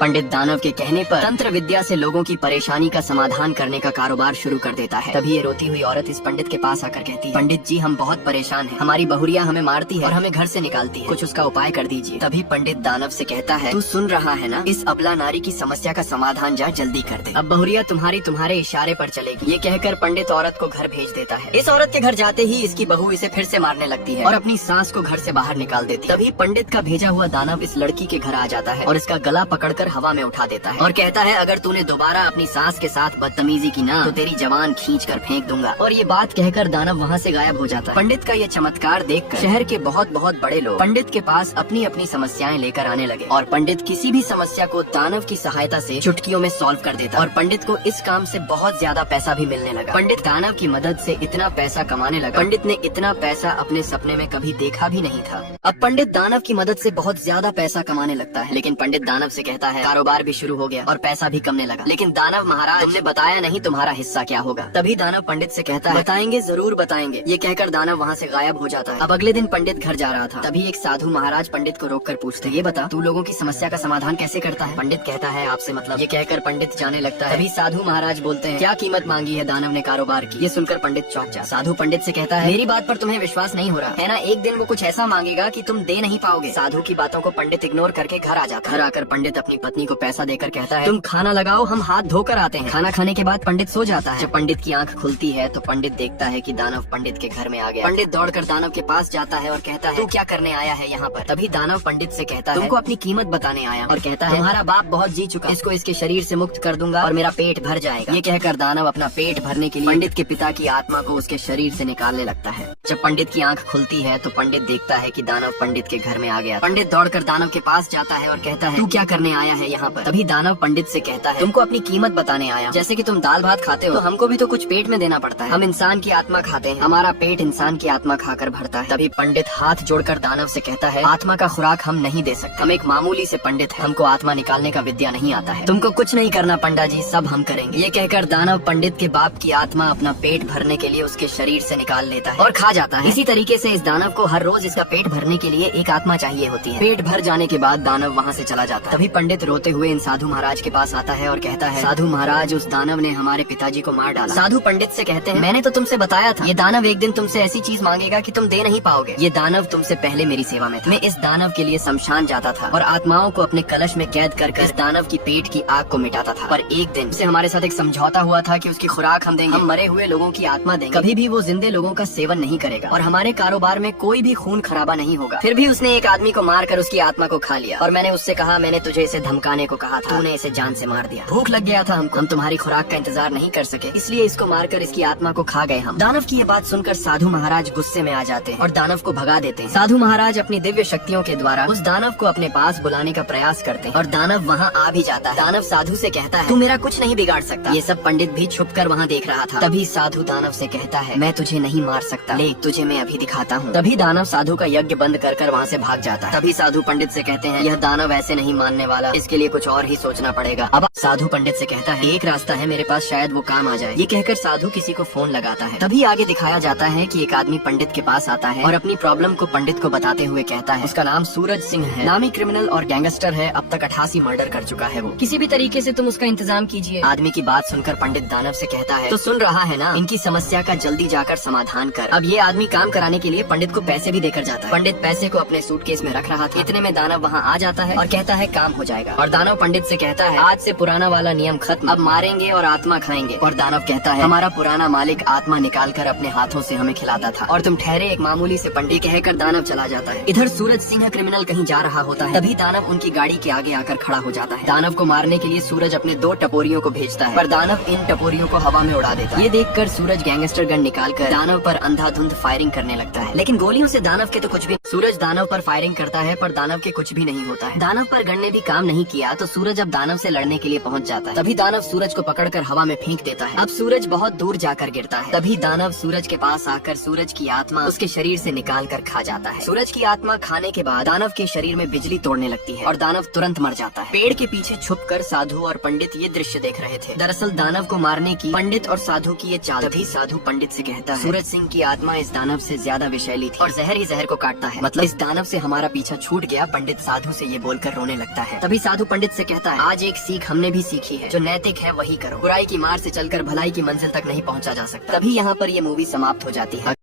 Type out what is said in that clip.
पंडित दानव के कहने पर तंत्र विद्या से लोगों की परेशानी का समाधान करने का कारोबार शुरू कर देता है। तभी ये रोती हुई औरत इस पंडित के पास आकर कहती है, पंडित जी हम बहुत परेशान हैं। हमारी बहुरिया हमें मारती है और हमें घर से निकालती है, कुछ उसका उपाय कर दीजिए। तभी पंडित दानव से कहता है, तू सुन रहा है ना, इस अबला नारी की समस्या का समाधान जा जल्दी कर दे। अब बहुरिया तुम्हारे इशारे पर चलेगी। ये कहकर पंडित औरत को घर भेज देता है। इस औरत के घर जाते ही इसकी बहू इसे फिर से मारने लगती है और अपनी सास को घर से बाहर निकाल देती है। तभी पंडित का भेजा हुआ दानव इस लड़की के घर आ जाता है और इसका गला पकड़कर हवा में उठा देता है और कहता है, अगर तूने दोबारा अपनी सास के साथ बदतमीजी की ना तो तेरी जवान खींच कर फेंक दूंगा। और ये बात कहकर दानव वहाँ से गायब हो जाता है। पंडित का ये चमत्कार देखकर शहर के बहुत बड़े लोग पंडित के पास अपनी अपनी समस्याएं लेकर आने लगे और पंडित किसी भी समस्या को दानव की सहायता से चुटकियों में सॉल्व कर देता और पंडित को इस काम से बहुत ज्यादा पैसा भी मिलने लगा। पंडित दानव की मदद से इतना पैसा कमाने लगा, पंडित ने इतना पैसा अपने सपने में कभी देखा भी नहीं था। अब पंडित दानव की मदद से बहुत ज्यादा पैसा कमाने लगता है, लेकिन पंडित दानव से कहता है, कारोबार भी शुरू हो गया और पैसा भी कमने लगा, लेकिन दानव महाराज तुमने बताया नहीं तुम्हारा हिस्सा क्या होगा। तभी दानव पंडित से कहता है, बताएंगे जरूर बताएंगे। ये कहकर दानव वहाँ से गायब हो जाता है। अब अगले दिन पंडित घर जा रहा था, तभी एक साधु महाराज पंडित को रोक कर पूछते, ये बता तू लोगों की समस्या का समाधान कैसे करता है। पंडित कहता है, आपसे मतलब। ये कहकर पंडित जाने लगता है। तभी साधु महाराज बोलते हैं, क्या कीमत मांगी है दानव ने कारोबार की। ये सुनकर पंडित चौंक जाता। साधु पंडित से कहता है, मेरी बात पर तुम्हें विश्वास नहीं हो रहा है ना, एक दिन वो कुछ ऐसा मांगेगा कि तुम दे नहीं पाओगे। साधु की बातों को पंडित इग्नोर करके घर आ जाता है। घर आकर पंडित अपनी पत्नी को पैसा देकर कहता है, तुम खाना लगाओ, हम हाथ धोकर आते हैं। खाना खाने के बाद पंडित सो जाता है। जब पंडित की आंख खुलती है तो पंडित देखता है कि दानव पंडित के घर में आ गया। पंडित दौड़कर दानव के पास जाता है और कहता है, तू क्या करने आया है यहाँ पर। तभी दानव पंडित से कहता है, तुमको अपनी कीमत बताने आया और कहता है, तुम्हारा बाप बहुत जी चुका, इसको इसके शरीर से मुक्त कर दूंगा और मेरा पेट भर जाएगा। ये कहकर दानव अपना पेट भरने के लिए पंडित के पिता की आत्मा को उसके शरीर से निकालने लगता है। जब पंडित की आंख खुलती है तो पंडित देखता है कि दानव पंडित के घर में आ गया। पंडित दौड़कर दानव के पास जाता है और कहता है, तू क्या करने आया है यहाँ पर। तभी दानव पंडित से कहता है, तुमको अपनी कीमत बताने आया। जैसे कि तुम दाल भात खाते हो तो हमको भी तो कुछ पेट में देना पड़ता है। हम इंसान की आत्मा खाते हैं, हमारा पेट इंसान की आत्मा खाकर भरता है। तभी पंडित हाथ जोड़कर दानव से कहता है, आत्मा का खुराक हम नहीं दे सकते, हम एक मामूली से पंडित हैं, हमको आत्मा निकालने का विद्या नहीं आता है। तुमको कुछ नहीं करना पंडा जी, सब हम करेंगे। ये कहकर दानव पंडित के बाप की आत्मा अपना पेट भरने के लिए उसके शरीर से निकाल लेता है और खा जाता है। इसी तरीके से इस दानव को हर रोज इसका पेट भरने के लिए एक आत्मा चाहिए होती है। पेट भर जाने के बाद दानव वहाँ से चला जाता है। तभी पंडित रोते हुए इन साधु महाराज के पास आता है और कहता है, साधु महाराज उस दानव ने हमारे पिताजी को मार डाला। साधु पंडित से कहते हैं, मैंने तो तुमसे बताया था, ये दानव एक दिन तुमसे ऐसी चीज मांगेगा कि तुम दे नहीं पाओगे। ये दानव तुमसे पहले मेरी सेवा में था। मैं इस दानव के लिए शमशान जाता था और आत्माओं को अपने कलश में कैद कर इस दानव की पेट की आग को मिटाता था। पर एक दिन से हमारे साथ एक समझौता हुआ था कि उसकी खुराक हम देंगे, हम मरे हुए लोगों की आत्मा देंगे, कभी भी वो जिंदे लोगों का सेवन नहीं करेगा और हमारे कारोबार में कोई भी खून खराबा नहीं होगा। फिर भी उसने एक आदमी को मार कर उसकी आत्मा को खा लिया और मैंने उससे कहा, मैंने तुझे इसे धमकाने को कहा था, तूने इसे जान से मार दिया। भूख लग गया था हमको, हम तुम्हारी खुराक का इंतजार नहीं कर सके, इसलिए इसको मारकर इसकी आत्मा को खा गए हम। दानव की ये बात सुनकर साधु महाराज गुस्से में आ जाते हैं और दानव को भगा देते हैं। साधु महाराज अपनी दिव्य शक्तियों के द्वारा उस दानव को अपने पास बुलाने का प्रयास करते हैं और दानव वहाँ आ भी जाता है। दानव साधु से कहता है, तू मेरा कुछ नहीं बिगाड़ सकता। ये सब पंडित भी छुप कर वहाँ देख रहा था। तभी साधु दानव से कहता है, मैं तुझे नहीं मार सकता, ले तुझे मैं अभी दिखाता हूँ। तभी दानव साधु का यज्ञ बंद कर वहाँ से भाग जाता है। तभी साधु पंडित से कहते हैं, यह दानव ऐसे नहीं मानने वाला, इसके लिए कुछ और ही सोचना पड़ेगा। अब साधु पंडित से कहता है, एक रास्ता है मेरे पास, शायद वो काम आ जाए। ये कहकर साधु किसी को फोन लगाता है। तभी आगे दिखाया जाता है कि एक आदमी पंडित के पास आता है और अपनी प्रॉब्लम को पंडित को बताते हुए कहता है, उसका नाम सूरज सिंह है, नामी क्रिमिनल और गैंगस्टर है, अब तक 88 मर्डर कर चुका है वो, किसी भी तरीके से तुम उसका इंतजाम कीजिए। आदमी की बात सुनकर पंडित दानव से कहता है, तो सुन रहा है ना, इनकी समस्या का जल्दी जाकर समाधान कर। अब ये आदमी काम कराने के लिए पंडित को पैसे भी देकर जाता है। पंडित पैसे को अपने सूटकेस में रख रहा था, इतने में दानव वहाँ आ जाता है और कहता है, काम हो जाएगा। और दानव पंडित से कहता है, आज से पुराना वाला नियम खत्म, अब मारेंगे और आत्मा खाएंगे। और दानव कहता है, हमारा पुराना मालिक आत्मा निकाल कर अपने हाथों से हमें खिलाता था और तुम ठहरे एक मामूली से पंडित। कहकर दानव चला जाता है। इधर सूरज सिंह क्रिमिनल कहीं जा रहा होता है, तभी दानव उनकी गाड़ी के आगे आकर खड़ा हो जाता है। दानव को मारने के लिए सूरज अपने 2 टपोरियों को भेजता है, पर दानव इन टपोरियों को हवा में उड़ा देता है। ये देखकर सूरज गैंगस्टर गन निकालकर दानव पर अंधाधुंध फायरिंग करने लगता है, लेकिन गोलियों से दानव के तो कुछ भी। सूरज दानव पर फायरिंग करता है पर दानव के कुछ भी नहीं होता है। दानव पर गन ने भी काम नहीं किया तो सूरज अब दानव से लड़ने के लिए पहुंच जाता है। तभी दानव सूरज को पकड़कर हवा में फेंक देता है। अब सूरज बहुत दूर जाकर गिरता है। तभी दानव सूरज के पास आकर सूरज की आत्मा उसके शरीर से निकाल कर खा जाता है। सूरज की आत्मा खाने के बाद दानव के शरीर में बिजली तोड़ने लगती है और दानव तुरंत मर जाता है। पेड़ के पीछे छुपकर साधु और पंडित ये दृश्य देख रहे थे। दरअसल दानव को मारने की पंडित और साधु की ये चाल। तभी साधु पंडित से कहता है, सूरज सिंह की आत्मा इस दानव से ज्यादा विषैली थी और जहर ही जहर को काटता है। है। मतलब इस दानव से हमारा पीछा छूट गया। पंडित साधु से ये बोलकर रोने लगता है। तभी साधु पंडित से कहता है, आज एक सीख हमने भी सीखी है, जो नैतिक है वही करो। बुराई की मार से चलकर भलाई की मंजिल तक नहीं पहुंचा जा सकता। तभी यहाँ पर ये मूवी समाप्त हो जाती है।